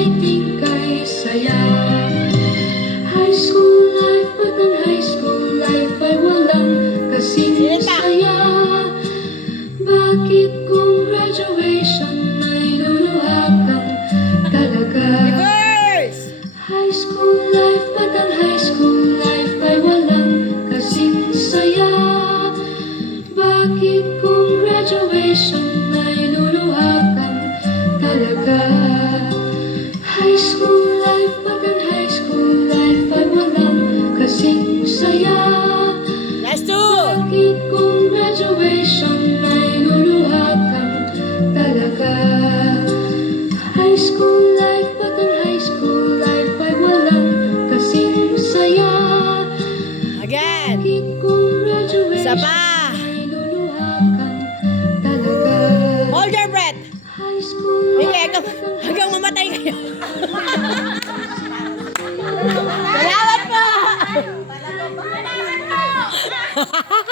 exciting kay saya. High school life, but ang high school life ay walang kasing saya. Bakit kung graduation ay luluha kang talaga? High school life, but ang high school life ay walang kasing saya. Bakit kung graduation ay luluha kang talaga? High school life, but ang high school life ay walang kasing saya. Last two! Bakit kung graduation ay luluha kang talaga? High school life, but ang high school life ay walang kasing saya. Again! Bakit kung graduation Isa pa! ay luluha kang talaga? Hold your breath! High school Sige, life, hanggang mamatay kayo.